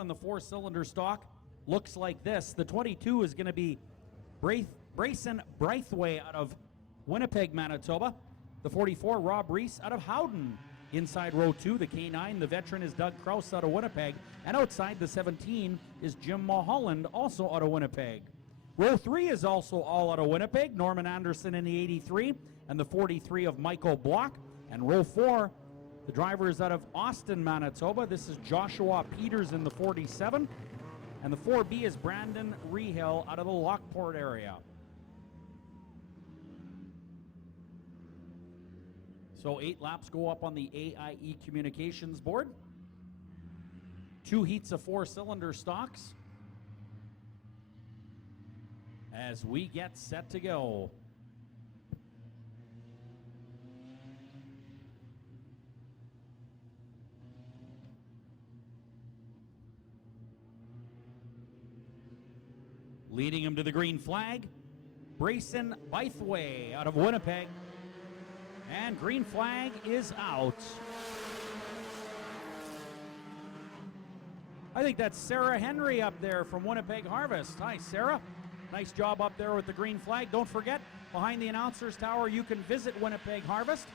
in the four-cylinder stock looks like this. The 22 is going to be Brayson Braithwaite out of Winnipeg, Manitoba. The 44, Rob Reese out of Howden. Inside row 2, the K9, the veteran is Doug Krause out of Winnipeg. And outside the 17 is Jim Mulholland, also out of Winnipeg. Row 3 is also all out of Winnipeg. Norman Anderson in the 83 and the 43 of Michael Block. And row 4, the driver is out of Austin, Manitoba. This is Joshua Peters in the 47. And the 4B is Brandon Rehill out of the Lockport area. So 8 laps go up on the AIE Communications board. 2 heats of four-cylinder stocks as we get set to go. Leading him to the green flag, Brayson Braithwaite out of Winnipeg. And green flag is out. I think that's Sarah Henry up there from Winnipeg Harvest. Hi, Sarah. Nice job up there with the green flag. Don't forget, behind the announcer's tower, you can visit Winnipeg Harvest.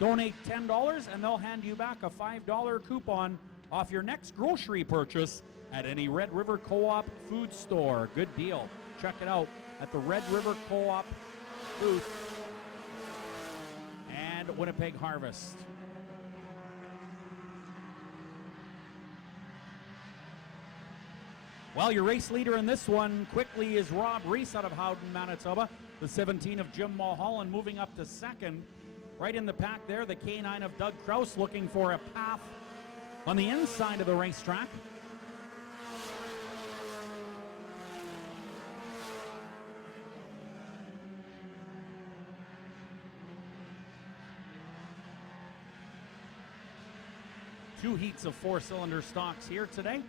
Donate $10 and they'll hand you back a $5 coupon off your next grocery purchase at any Red River Co-op food store. Good deal. Check it out at the Red River Co-op booth and Winnipeg Harvest. Well, your race leader in this one quickly is Rob Reese out of Howden, Manitoba. The 17 of Jim Mulholland moving up to second. Right in the pack there, the K9 of Doug Krause looking for a path on the inside of the racetrack. Two heats of four-cylinder stocks here today.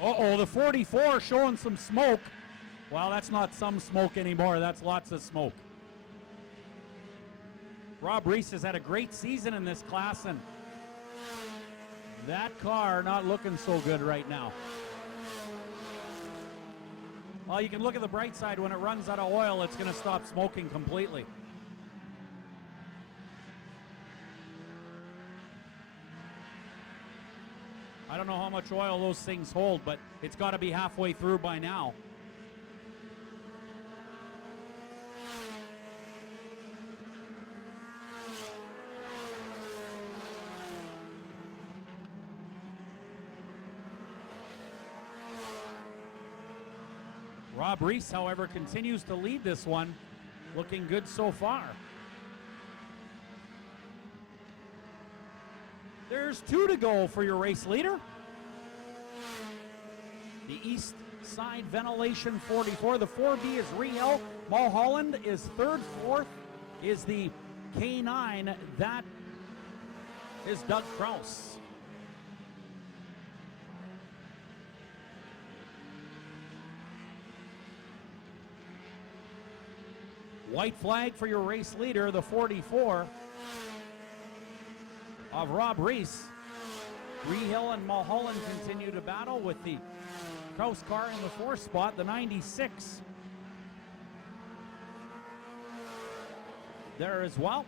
Uh-oh, the 44 showing some smoke. Well, that's not some smoke anymore. That's lots of smoke. Rob Reese has had a great season in this class, and that car not looking so good right now. Well, you can look at the bright side. When it runs out of oil, it's going to stop smoking completely. I don't know how much oil those things hold, but it's got to be halfway through by now. Rob Reese, however, continues to lead this one, looking good so far. There's 2 to go for your race leader. The East Side Ventilation 44. The 4B is Rehill. Mulholland is third. Fourth is the K9. That is Doug Krause. White flag for your race leader, the 44 of Rob Reese. Rehill and Mulholland continue to battle with the Krause car in the 4th spot, the 96 there as well.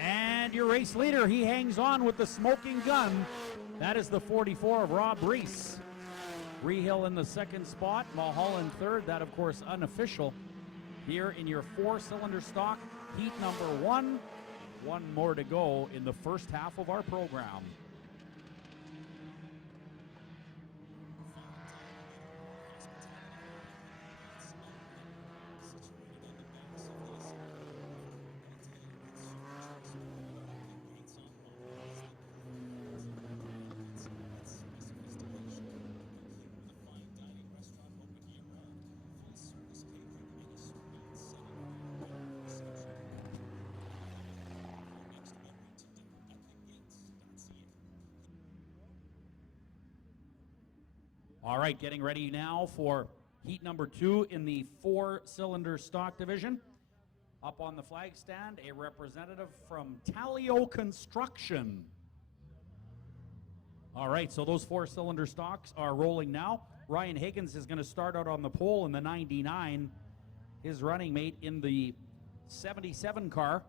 And your race leader, he hangs on with the smoking gun. That is the 44 of Rob Reese. Rehill in the 2nd spot, Mulholland 3rd. That, of course, unofficial here in your 4-cylinder stock, heat number 1. 1 more to go in the first half of our program. All right, getting ready now for heat number 2 in the 4-cylinder stock division. Up on the flag stand, a representative from Talio Construction. All right, so those 4-cylinder stocks are rolling now. Ryan Higgins is going to start out on the pole in the 99. His running mate in the 77 car.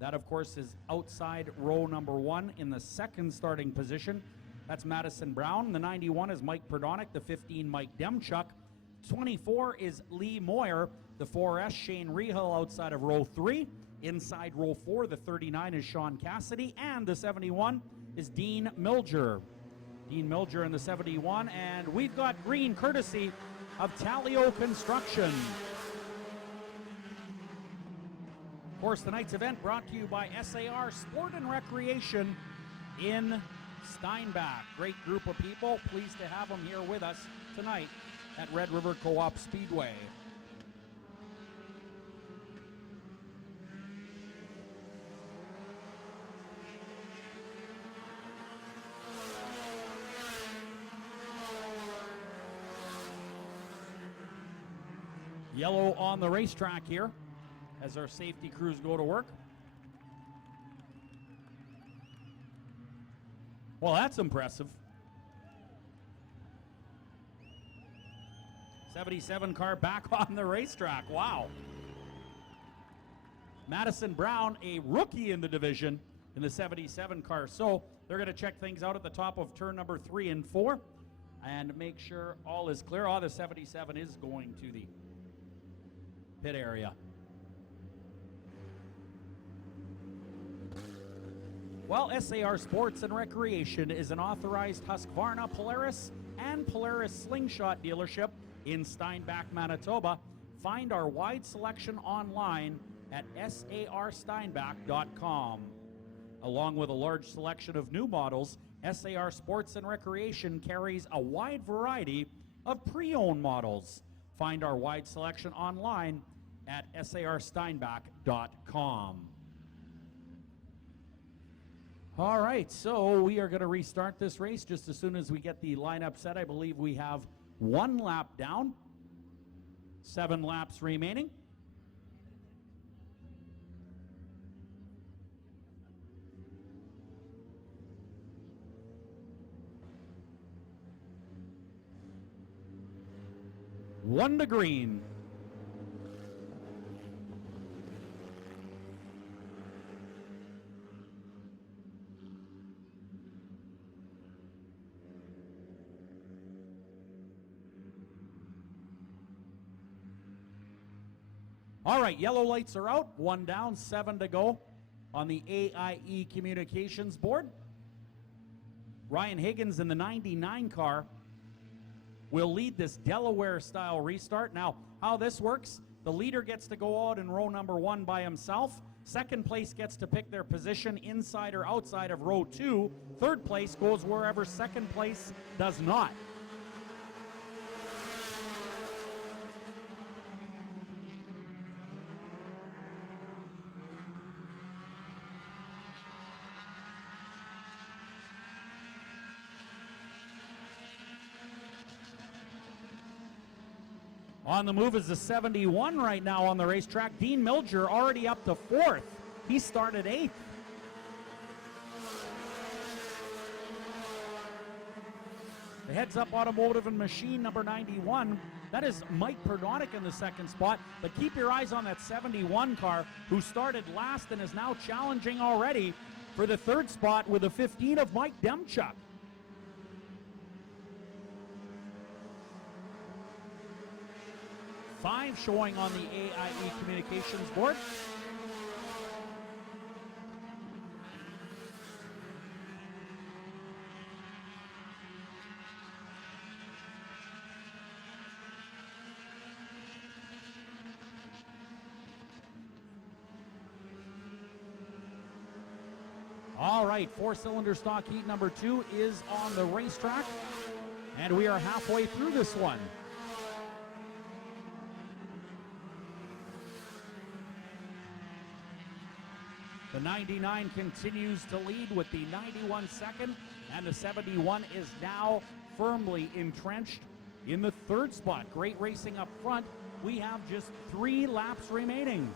That, of course, is outside row number 1 in the 2nd starting position. That's Madison Brown. The 91 is Mike Perdonick. The 15, Mike Demchuk. 24 is Lee Moyer. The 4S, Shane Rehill outside of row 3. Inside row 4, the 39 is Sean Cassidy. And the 71 is Dean Milger. Dean Milger in the 71. And we've got green courtesy of Talio Construction. Of course, tonight's event brought to you by SAR Sport and Recreation in Steinbach. Great group of people. Pleased to have them here with us tonight at Red River Co-op Speedway. Yellow on the racetrack here as our safety crews go to work. Well, that's impressive. 77 car back on the racetrack. Wow. Madison Brown, a rookie in the division in the 77 car. So they're going to check things out at the top of turn number 3 and 4 and make sure all is clear. Oh, the 77 is going to the pit area. Well, SAR Sports and Recreation is an authorized Husqvarna, Polaris, and Polaris Slingshot dealership in Steinbach, Manitoba. Find our wide selection online at sarsteinbach.com. Along with a large selection of new models, SAR Sports and Recreation carries a wide variety of pre-owned models. Find our wide selection online at sarsteinbach.com. All right, so we are going to restart this race just as soon as we get the lineup set. I believe we have 1 lap down, 7 laps remaining. One to green. All right, yellow lights are out. 1 down, 7 to go on the AIE communications board. Ryan Higgins in the 99 car will lead this Delaware-style restart. Now, how this works, the leader gets to go out in row number 1 by himself. Second place gets to pick their position inside or outside of row 2. Third place goes wherever second place does not. On the move is the 71 right now on the racetrack. Dean Milger already up to 4th. He started 8th. The Heads Up Automotive and Machine number 91. That is Mike Perdonick in the 2nd spot. But keep your eyes on that 71 car who started last and is now challenging already for the 3rd spot with the 15 of Mike Demchuk. Five showing on the AIE communications board. All right, 4-cylinder stock heat number 2 is on the racetrack, and we are halfway through this one. The 99 continues to lead with the 91 second, and the 71 is now firmly entrenched in the third spot. Great racing up front. We have just 3 laps remaining.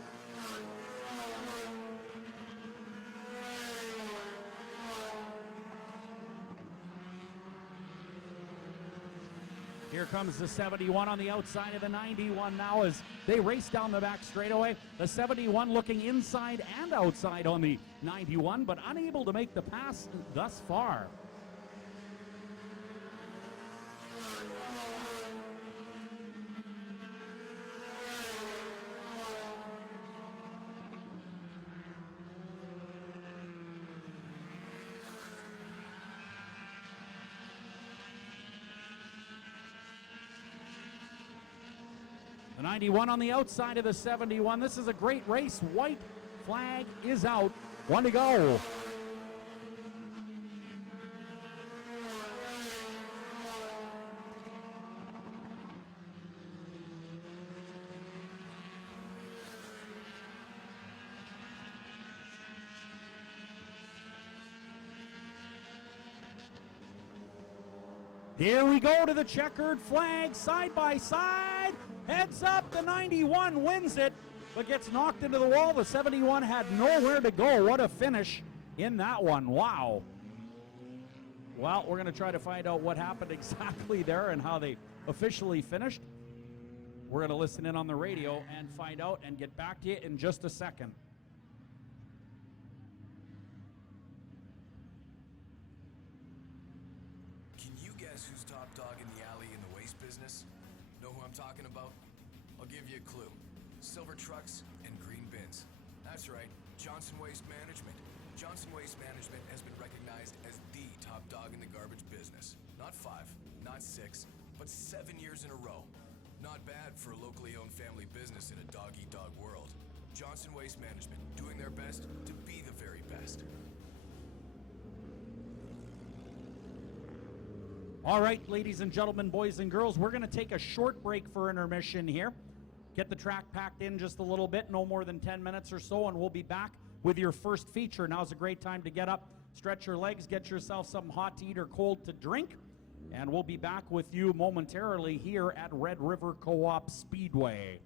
Here comes the 71 on the outside of the 91 now as they race down the back straightaway. The 71 looking inside and outside on the 91, but unable to make the pass thus far. The 91 on the outside of the 71. This is a great race. White flag is out. 1 to go. Here we go to the checkered flag, side by side. Heads up, the 91 wins it, but gets knocked into the wall. The 71 had nowhere to go. What a finish in that one. Wow. Well, we're going to try to find out what happened exactly there and how they officially finished. We're going to listen in on the radio and find out and get back to you in just a second. Can you guess who's top dog in the alley in the waste business? Know who I'm talking about? I'll give you a clue. Silver trucks and green bins. That's right, Johnson Waste Management. Johnson Waste Management has been recognized as the top dog in the garbage business. Not 5, not 6, but 7 years in a row. Not bad for a locally owned family business in a dog-eat-dog world. Johnson Waste Management, doing their best to be the very best. All right, ladies and gentlemen, boys and girls, we're going to take a short break for intermission here. Get the track packed in just a little bit, no more than 10 minutes or so, and we'll be back with your first feature. Now's a great time to get up, stretch your legs, get yourself something hot to eat or cold to drink, and we'll be back with you momentarily here at Red River Co-op Speedway.